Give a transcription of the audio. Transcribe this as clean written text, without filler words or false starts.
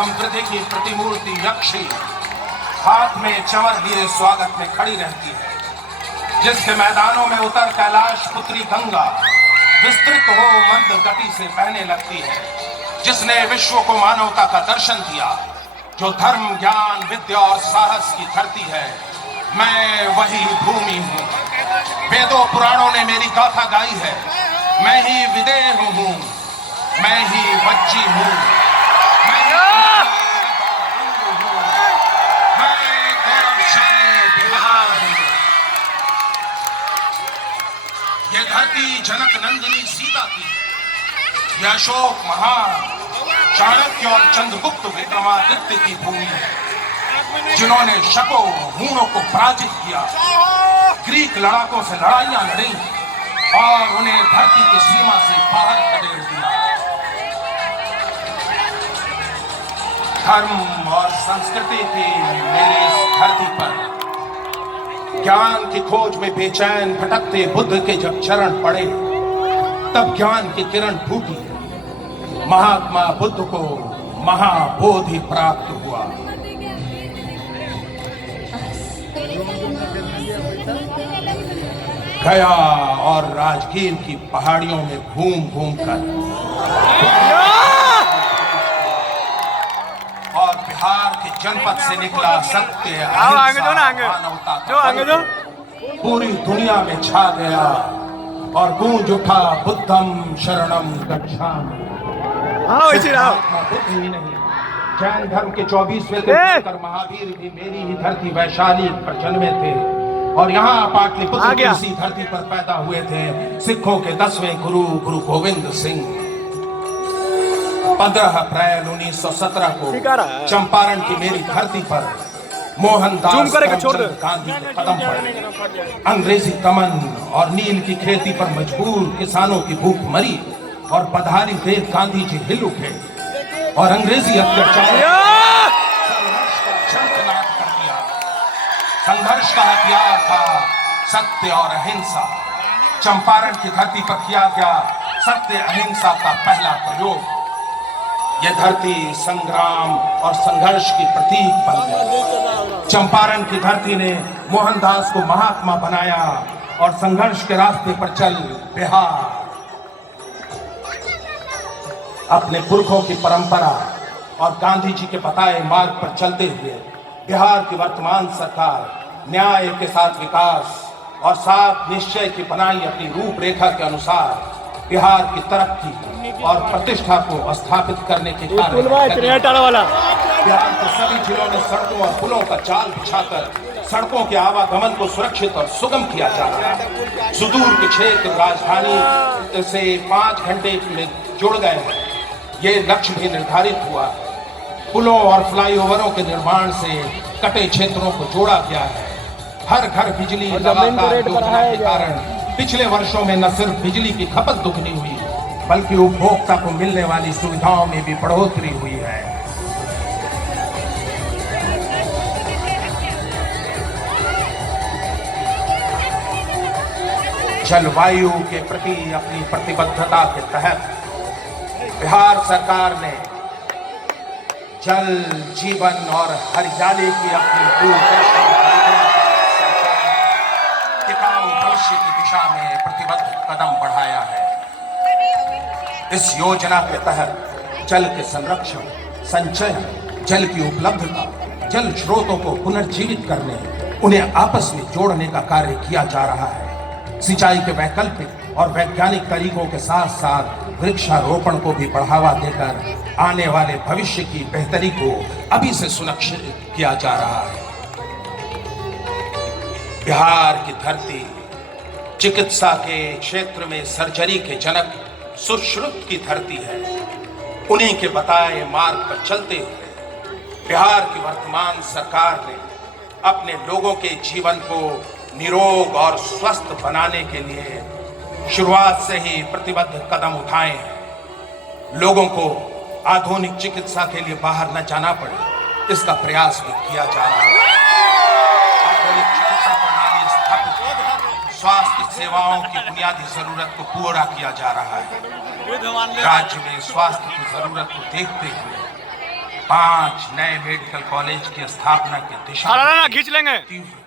समृद्धि की प्रतिमूर्ति यक्षी हाथ में चंवर लिए स्वागत में खड़ी रहती है, जिसके मैदानों में उतर कैलाश पुत्री गंगा विस्तृत हो मंद गति से बहने लगती है, जिसने विश्व को मानवता का दर्शन दिया, जो धर्म ज्ञान विद्या और साहस की धरती है। मैं वही भूमि हूँ। वेदों पुराणों ने मेरी गाथा गाई है। मैं ही विदेह हूँ, मैं ही वज्जी हूँ, मैं गौरवशाली बिहार हूँ। ये धरती जनक नंदिनी सीता की, यह अशोक महान चाणक्य और चंद्रगुप्त विक्रमादित्य की भूमि है, जिन्होंने शकों हूणों को पराजित किया, ग्रीक लड़ाकों से लड़ाइयां लड़ी और उन्हें धरती की सीमा से बाहर खदेड़ दिया। धर्म और संस्कृति की मेरी इस धरती पर ज्ञान की खोज में बेचैन भटकते बुद्ध के जब चरण पड़े, तब ज्ञान की किरण फूटी। महात्मा बुद्ध को महाबोधि प्राप्त हुआ। गया और राजगीर की पहाड़ियों में घूम घूम कर और बिहार के जनपद से निकला सत्य अहिंसा मानवता का पूरी दुनिया में छा गया और गूंज उठा बुद्धम शरणम गच्छामि। बुद्ध ही नहीं, जैन धर्म के 24वें तीर्थंकर महावीर भी मेरी ही धरती वैशाली पर जन्मे थे और यहाँ पाटलिपुत्र की इसी धरती पर पैदा हुए थे। सिखों के 10वें गुरु गुरु गोविंद सिंह 15 अप्रैल 1917 को चंपारण की मेरी धरती पर मोहनदास करमचंद गांधी के कदम पड़े। अंग्रेजी कमन और नील की खेती पर मजबूर किसानों की भूख मरी और पधारी देव गांधी जी हिल उठे और अंग्रेजी अत्याचार संघर्ष का झंझनाट कर दिया। संघर्ष का हथियार था सत्य और अहिंसा। चंपारण की धरती पर किया गया सत्य अहिंसा का पहला प्रयोग। यह धरती संग्राम और संघर्ष की प्रतीक बन गई। चंपारण की धरती ने मोहनदास को महात्मा बनाया और संघर्ष के रास्ते पर चल बिहार अपने पुरखों की परंपरा और गांधी जी के बताए मार्ग पर चलते हुए बिहार की वर्तमान सरकार न्याय के साथ विकास और साथ निश्चय की बनाई अपनी रूपरेखा के अनुसार बिहार की तरक्की और प्रतिष्ठा को स्थापित करने के कार्य बिहार के सभी जिलों में सड़कों और पुलों का जाल बिछाकर सड़कों के आवागमन को सुरक्षित और सुगम किया जा रहा है। सुदूर के क्षेत्र राजधानी से 5 घंटे में जुड़ गए हैं। ये लक्ष्य भी निर्धारित हुआ। पुलों और फ्लाईओवरों के निर्माण से कटे क्षेत्रों को जोड़ा गया है। हर घर बिजली लगातार योजना के कारण पिछले वर्षों में न सिर्फ बिजली की खपत दुगनी हुई, बल्कि उपभोक्ता को मिलने वाली सुविधाओं में भी बढ़ोतरी हुई है। जलवायु के प्रति अपनी प्रतिबद्धता के तहत बिहार सरकार ने जल जीवन और हरियाली की अपनी दूरदर्शी टिकाऊ भविष्य की दिशा में प्रतिबद्ध कदम बढ़ाया है। इस योजना के तहत जल के संरक्षण, संचयन, जल की उपलब्धता, जल स्रोतों को पुनर्जीवित करने, उन्हें आपस में जोड़ने का कार्य किया जा रहा है। सिंचाई के वैकल्पिक और वैज्ञानिक तरीकों के साथ साथ वृक्षारोपण को भी बढ़ावा देकर आने वाले भविष्य की बेहतरी को अभी से सुनिश्चित किया जा रहा है। बिहार की धरती चिकित्सा के क्षेत्र में सर्जरी के जनक सुश्रुत की धरती है। उन्हीं के बताए मार्ग पर चलते हुए बिहार की वर्तमान सरकार ने अपने लोगों के जीवन को निरोग और स्वस्थ बनाने के लिए शुरुआत से ही प्रतिबद्ध कदम उठाए हैं। लोगों को आधुनिक चिकित्सा के लिए बाहर न जाना पड़े, इसका प्रयास भी किया जा रहा है। आधुनिक चिकित्सा प्रणाली स्थापित कर स्वास्थ्य सेवाओं की बुनियादी जरूरत को पूरा किया जा रहा है। राज्य में स्वास्थ्य की जरूरत को देखते हुए 5 नए मेडिकल कॉलेज की स्थापना की दिशा सालाना खींच लेंगे। तीव्र